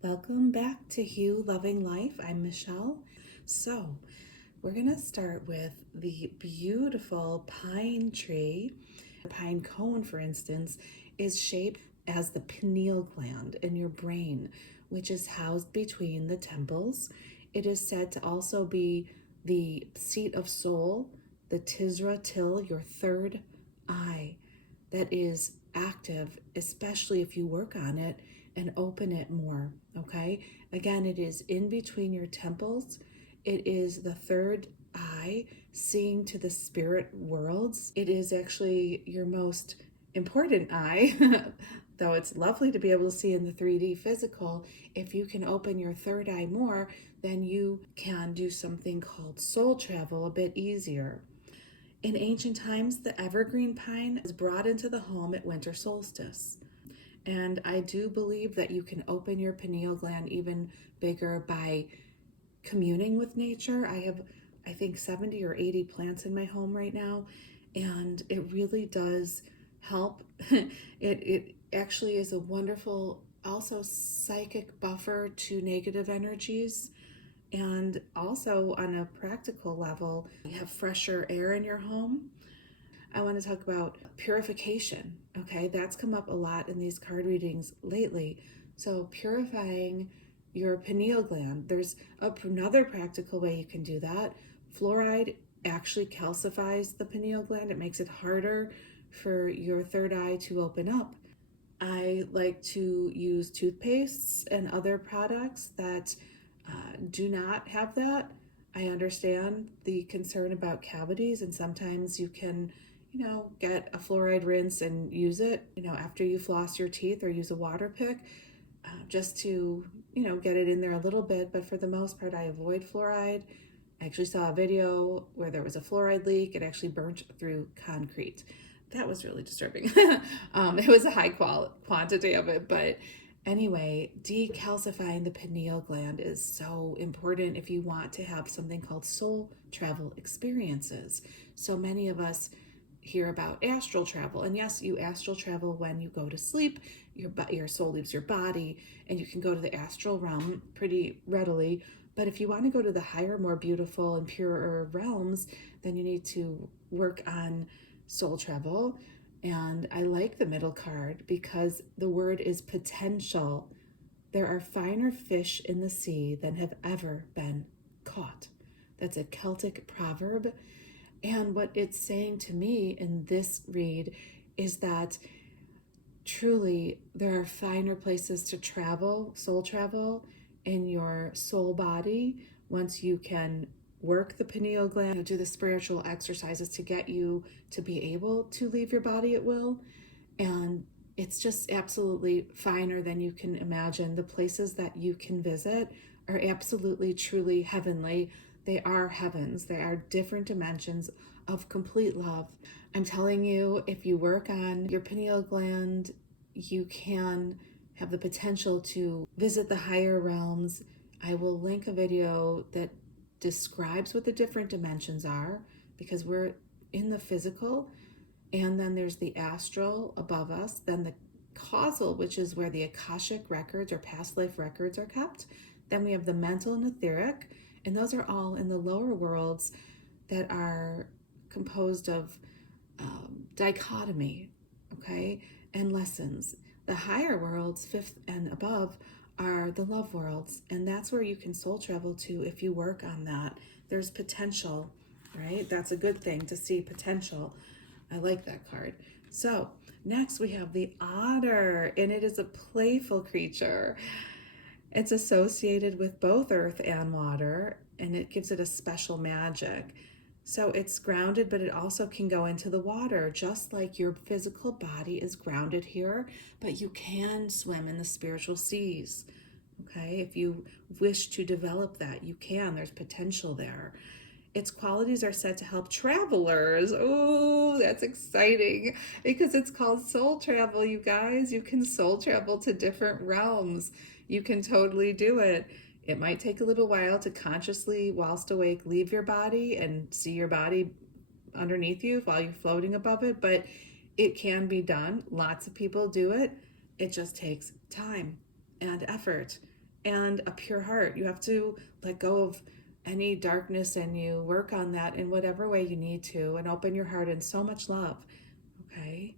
Welcome back to Hue Loving Life. I'm Michelle. So, we're going to start with the beautiful pine tree. The pine cone, for instance, is shaped as the pineal gland in your brain, which is housed between the temples. It is said to also be the seat of soul, the Tisra Til, your third eye, that is active, especially if you work on it and open it more. Okay, again, it is in between your temples. It is the third eye, seeing to the spirit worlds. It is actually your most important eye, though it's lovely to be able to see in the 3D physical. If you can open your third eye more, then you can do something called soul travel a bit easier. In ancient times, the evergreen pine was brought into the home at winter solstice. And I do believe that you can open your pineal gland even bigger by communing with nature. I have, I think, 70 or 80 plants in my home right now, and it really does help. It actually is a wonderful, also psychic buffer to negative energies. And also on a practical level, you have fresher air in your home. I want to talk about purification. Okay, that's come up a lot in these card readings lately. So purifying your pineal gland. There's another practical way you can do that. Fluoride actually calcifies the pineal gland. It makes it harder for your third eye to open up. I like to use toothpastes and other products that do not have that. I understand the concern about cavities, and sometimes you can, get a fluoride rinse and use it, after you floss your teeth or use a water pick, just to, get it in there a little bit. But for the most part, I avoid fluoride. I actually saw a video where there was a fluoride leak. It actually burnt through concrete. That was really disturbing. It was a high quantity of it, but anyway, decalcifying the pineal gland is so important if you want to have something called soul travel experiences. So many of us hear about astral travel, and yes, you astral travel when you go to sleep. Your soul leaves your body, and you can go to the astral realm pretty readily. But if you want to go to the higher, more beautiful and purer realms, then you need to work on soul travel. And I like the middle card because the word is potential. There are finer fish in the sea than have ever been caught. That's a Celtic proverb. And what it's saying to me in this read is that truly there are finer places to travel, soul travel, in your soul body once you can work the pineal gland, do the spiritual exercises to get you to be able to leave your body at will. And it's just absolutely finer than you can imagine. The places that you can visit are absolutely, truly heavenly. They are heavens. They are different dimensions of complete love. I'm telling you, if you work on your pineal gland, you can have the potential to visit the higher realms. I will link a video that describes what the different dimensions are, because we're in the physical, and then there's the astral above us, then the causal, which is where the Akashic records or past life records are kept. Then we have the mental and etheric, and those are all in the lower worlds that are composed of dichotomy, okay, and lessons. The higher worlds, fifth and above, are the love worlds, and that's where you can soul travel to if you work on that. There's potential, right? That's a good thing to see potential. I like that card. So next we have the otter, and it is a playful creature. It's associated with both earth and water, and it gives it a special magic. So it's grounded, but it also can go into the water, just like your physical body is grounded here, but you can swim in the spiritual seas. Okay, if you wish to develop that, you can. There's potential there. Its qualities are said to help travelers. Oh, that's exciting, because it's called soul travel, you guys. You can soul travel to different realms. You can totally do it. It might take a little while to consciously, whilst awake, leave your body and see your body underneath you while you're floating above it, but it can be done. Lots of people do it. It just takes time and effort. and a pure heart. You have to let go of any darkness in you, work on that in whatever way you need to, and open your heart in so much love. Okay?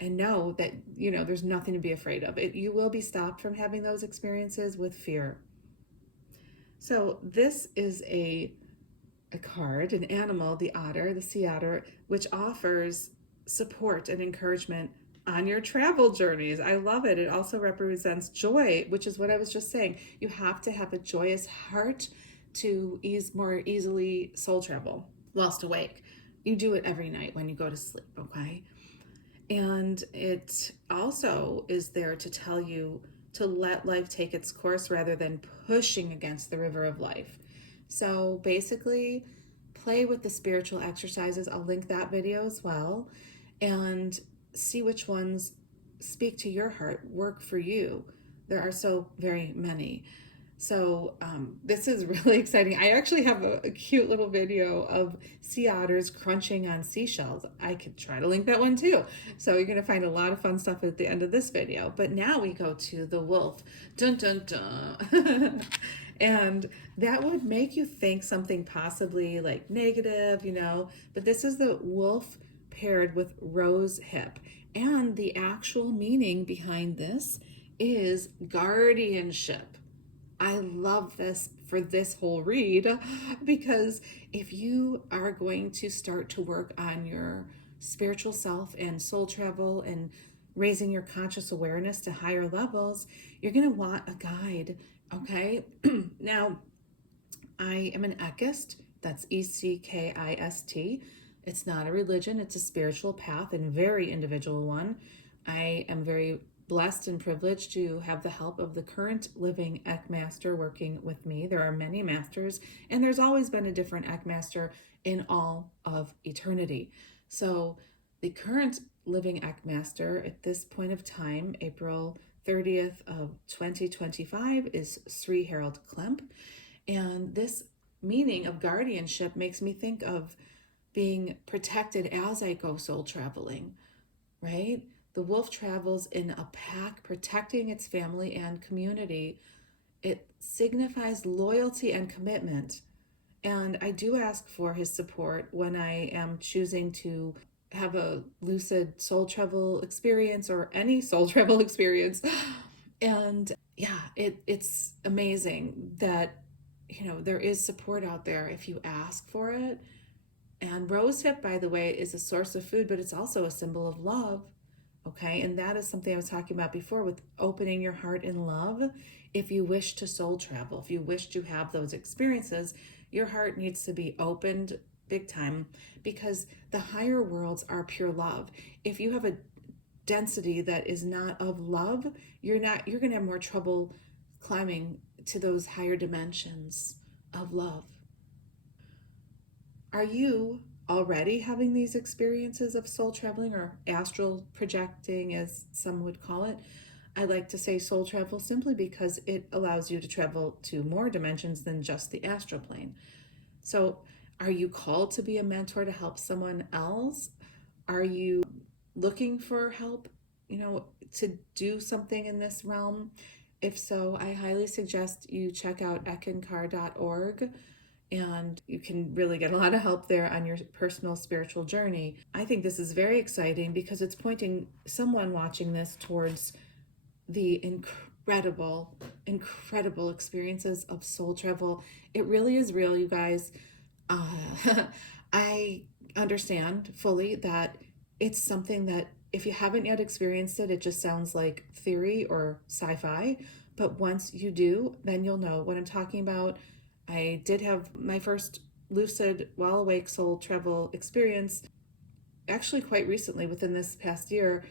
And know that, there's nothing to be afraid of. You will be stopped from having those experiences with fear. So this is a card, an animal, the otter, the sea otter, which offers support and encouragement on your travel journeys. I love it. It also represents joy, which is what I was just saying. You have to have a joyous heart to more easily soul travel whilst awake. You do it every night when you go to sleep, okay? And it also is there to tell you to let life take its course rather than pushing against the river of life. So basically, play with the spiritual exercises. I'll link that video as well, and see which ones speak to your heart, work for you. There are so very many. So this is really exciting. I actually have a cute little video of sea otters crunching on seashells. I could try to link that one too. So you're going to find a lot of fun stuff at the end of this video. But now we go to the wolf. Dun, dun, dun. And that would make you think something possibly like negative, But this is the wolf paired with rose hip. And the actual meaning behind this is guardianship. I love this for this whole read, because if you are going to start to work on your spiritual self and soul travel and raising your conscious awareness to higher levels, you're going to want a guide, okay? Now, I am an Eckist. That's Eckist. It's not a religion, it's a spiritual path and very individual one. I am very blessed and privileged to have the help of the current living Eck Master working with me. There are many masters, and there's always been a different Eck Master in all of eternity. So the current living Eck Master at this point of time, April 30th of 2025, is Sri Harold Klemp. And this meaning of guardianship makes me think of being protected as I go soul traveling, right? The wolf travels in a pack, protecting its family and community. It signifies loyalty and commitment. And I do ask for his support when I am choosing to have a lucid soul travel experience or any soul travel experience. And yeah, it's amazing that, there is support out there if you ask for it. And rosehip, by the way, is a source of food, but it's also a symbol of love. Okay, and that is something I was talking about before with opening your heart in love. If you wish to soul travel, if you wish to have those experiences, your heart needs to be opened big time, because the higher worlds are pure love. If you have a density that is not of love, you're going to have more trouble climbing to those higher dimensions of love. Are you already having these experiences of soul traveling, or astral projecting, as some would call it? I like to say soul travel simply because it allows you to travel to more dimensions than just the astral plane. So are you called to be a mentor to help someone else? Are you looking for help, to do something in this realm? If so, I highly suggest you check out Eckankar.org, and you can really get a lot of help there on your personal spiritual journey. I think this is very exciting because it's pointing someone watching this towards the incredible experiences of soul travel. It really is real, you guys. I understand fully that it's something that if you haven't yet experienced it, it just sounds like theory or sci-fi. But once you do, then you'll know what I'm talking about. I did have my first lucid while awake soul travel experience actually quite recently, within this past year.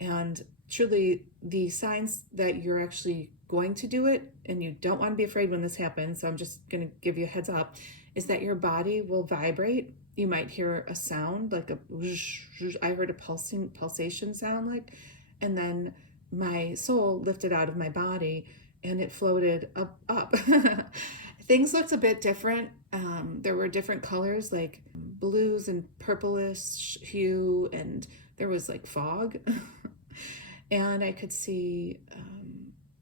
And truly, the signs that you're actually going to do it, and you don't want to be afraid when this happens, so I'm just going to give you a heads up, is that your body will vibrate. You might hear a sound like I heard a pulsation sound, and then my soul lifted out of my body and it floated up. Things looked a bit different. There were different colors, like blues and purplish hue, and there was like fog. And I could see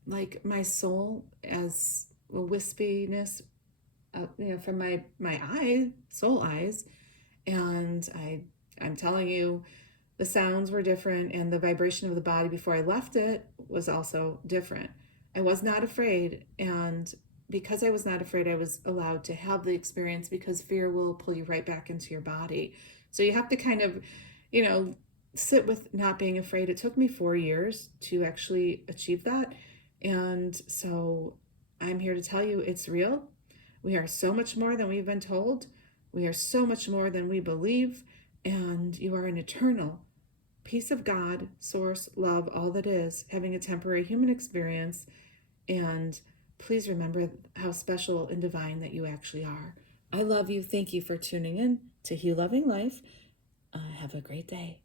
like my soul as a wispiness, from my soul eyes, and I'm telling you, the sounds were different, and the vibration of the body before I left it was also different. I was not afraid, and because I was not afraid, I was allowed to have the experience, because fear will pull you right back into your body. So you have to kind of, sit with not being afraid. It took me 4 years to actually achieve that. And so I'm here to tell you it's real. We are so much more than we've been told. We are so much more than we believe. And you are an eternal piece of God, source, love, all that is, having a temporary human experience. And please remember how special and divine that you actually are. I love you. Thank you for tuning in to Heal Loving Life. Have a great day.